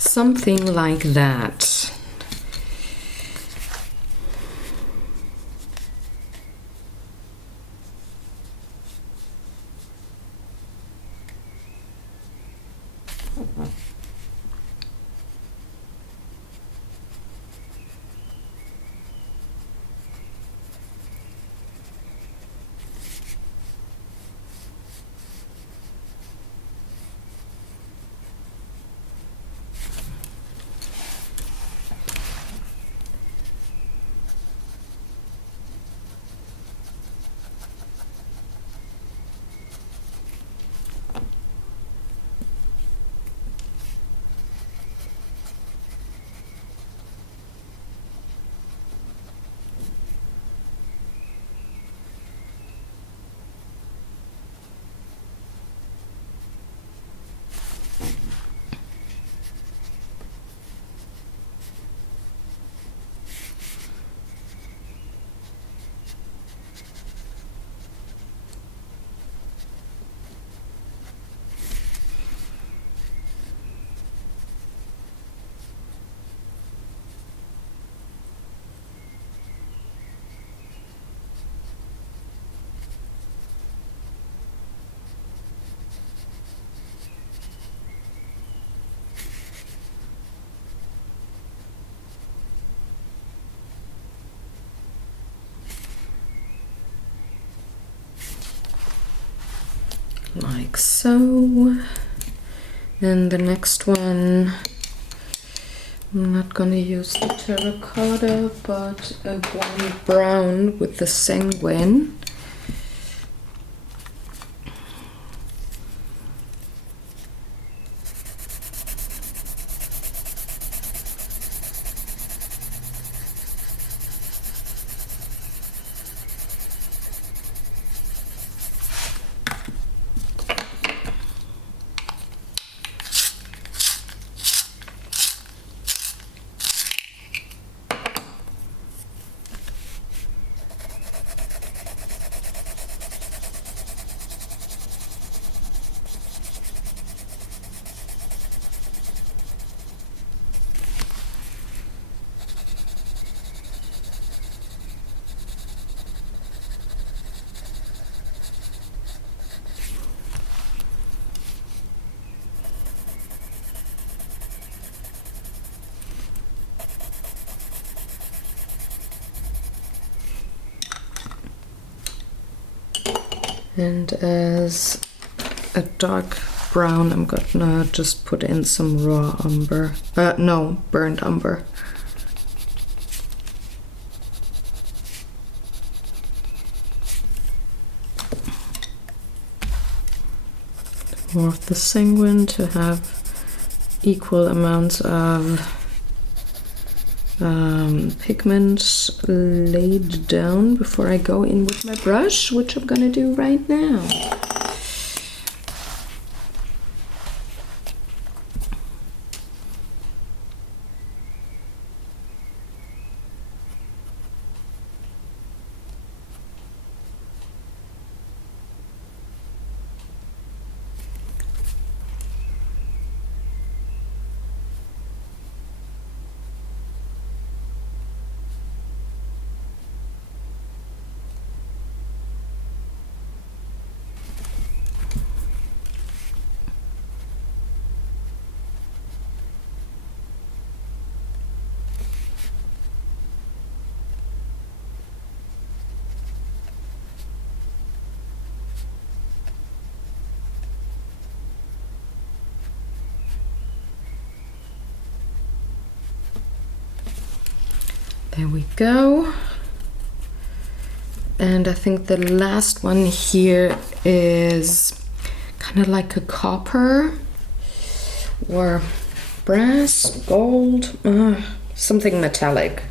Something like that. Like so. And the next one, I'm not gonna use the terracotta, but a guano brown with the sanguine. And as a dark brown, I'm gonna just put in some raw umber. No, burnt umber. More of the sanguine to have equal amounts of pigment laid down before I go in with my brush, which I'm gonna do right now. There we go. And I think the last one here is kind of like a copper or brass, gold, something metallic.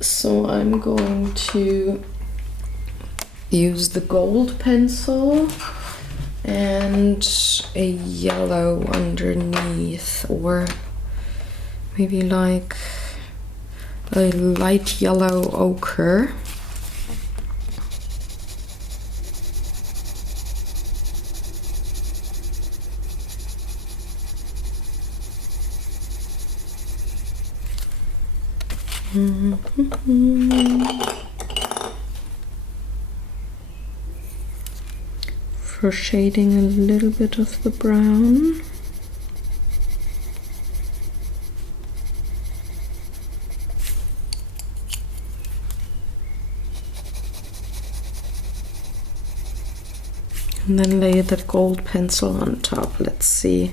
So I'm going to use the gold pencil and a yellow underneath, or maybe like a light yellow ochre. For shading a little bit of the brown. And then lay that gold pencil on top. Let's see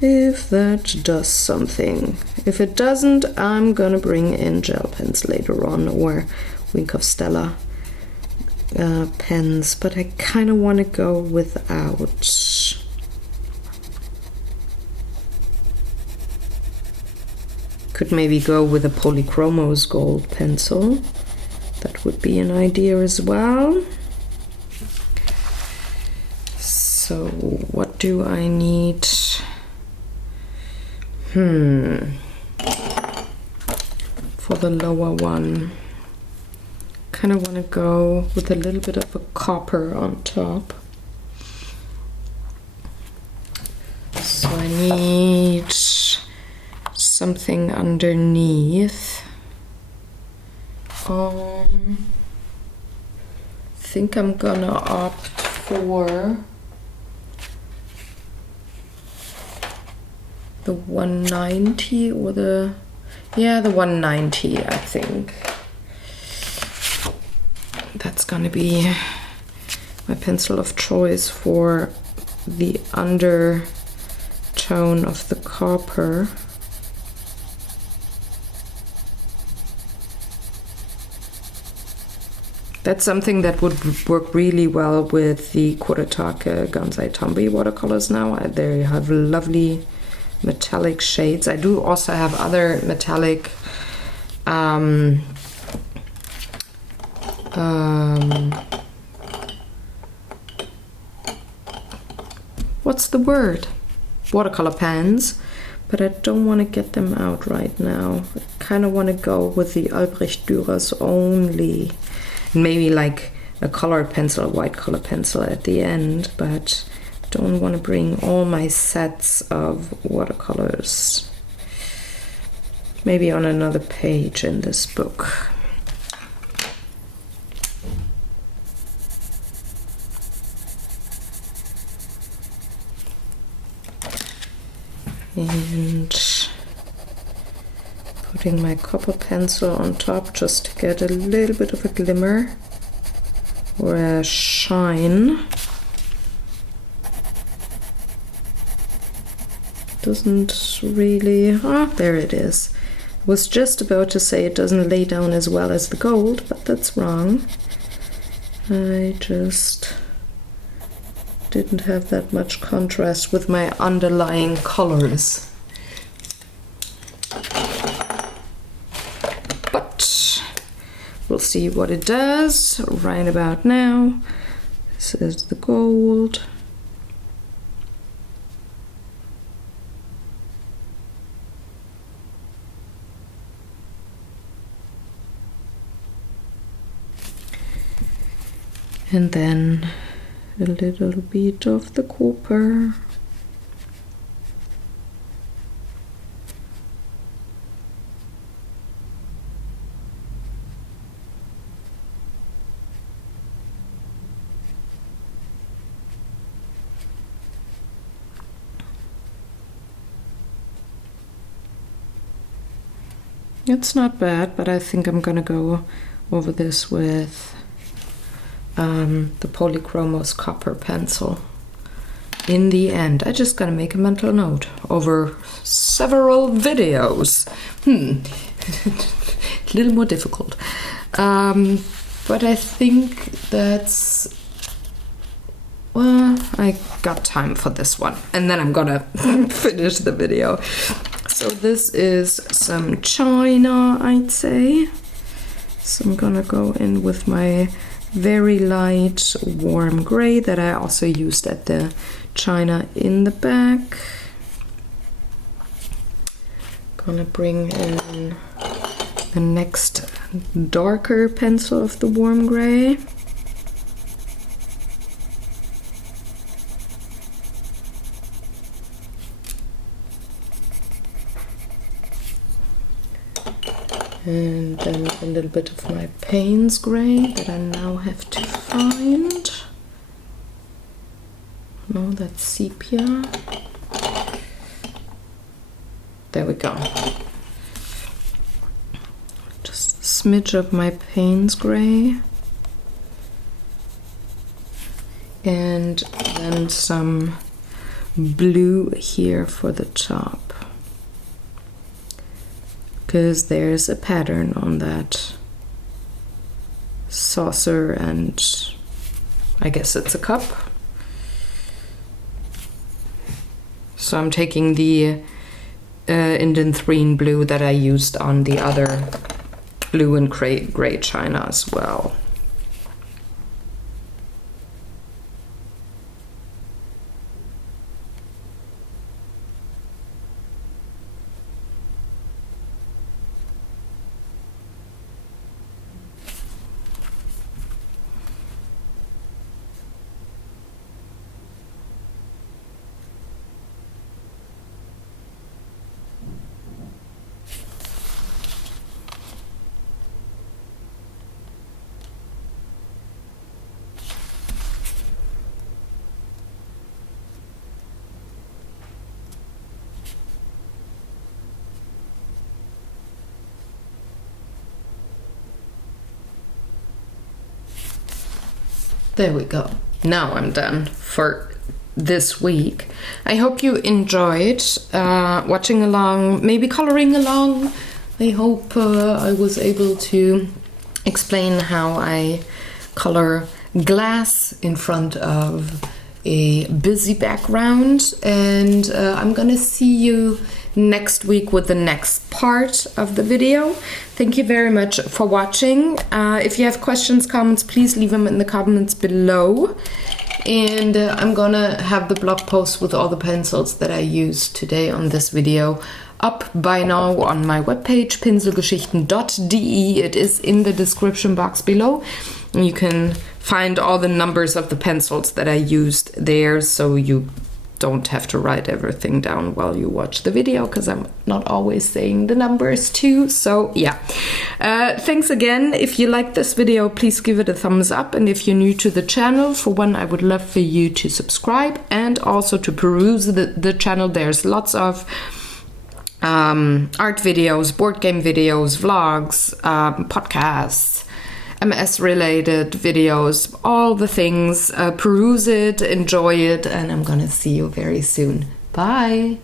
if that does something. If it doesn't, I'm gonna bring in gel pens later on, or Wink of Stella pens, but I kind of want to go without. Could maybe go with a Polychromos gold pencil. That would be an idea as well. So what do I need? For the lower one, kind of want to go with a little bit of a copper on top. So I need something underneath. I think I'm gonna opt for the 190 or the 190, I think. That's gonna be my pencil of choice for the undertone of the copper. That's something that would work really well with the Kuretake Gansai Tambi watercolors now. They have lovely metallic shades. I do also have other metallic what's the word? Watercolor pens, but I don't want to get them out right now. I kind of want to go with the Albrecht Dürer's only. Maybe like a colored pencil, a white color pencil at the end, but don't want to bring all my sets of watercolors. Maybe on another page in this book. And putting my copper pencil on top just to get a little bit of a glimmer or a shine. Doesn't really, there it is. Was just about to say it doesn't lay down as well as the gold, but that's wrong. I just didn't have that much contrast with my underlying colors. But we'll see what it does right about now. This is the gold. And then a little bit of the copper. It's not bad, but I think I'm gonna go over this with the Polychromos copper pencil. In the end, I just gotta make a mental note over several videos. A little more difficult. But I think that's, well, I got time for this one. And then I'm gonna finish the video. So this is some china, I'd say. So I'm gonna go in with my very light warm gray that I also used at the china in the back. Gonna bring in the next darker pencil of the warm gray. And then a little bit of my Payne's gray that I now have to find. No, that's sepia. There we go. Just a smidge of my Payne's gray. And then some blue here for the top. Because there's a pattern on that saucer and I guess it's a cup. So I'm taking the indanthrene blue that I used on the other blue and gray china as well. There we go. Now I'm done for this week. I hope you enjoyed watching along, maybe coloring along. I hope I was able to explain how I color glass in front of a busy background. And I'm gonna see you next week with the next part of the video. Thank you very much for watching. If you have questions, comments, please leave them in the comments below. And I'm gonna have the blog post with all the pencils that I used today on this video up by now on my webpage, pinselgeschichten.de. It is in the description box below. You can find all the numbers of the pencils that I used there, so you don't have to write everything down while you watch the video, because I'm not always saying the numbers too. So yeah, thanks again. If you like this video, please give it a thumbs up, and if you're new to the channel, for one, I would love for you to subscribe and also to peruse the channel. There's lots of art videos, board game videos, vlogs, podcasts, MS related videos, all the things. Peruse it, enjoy it, and I'm gonna see you very soon. Bye!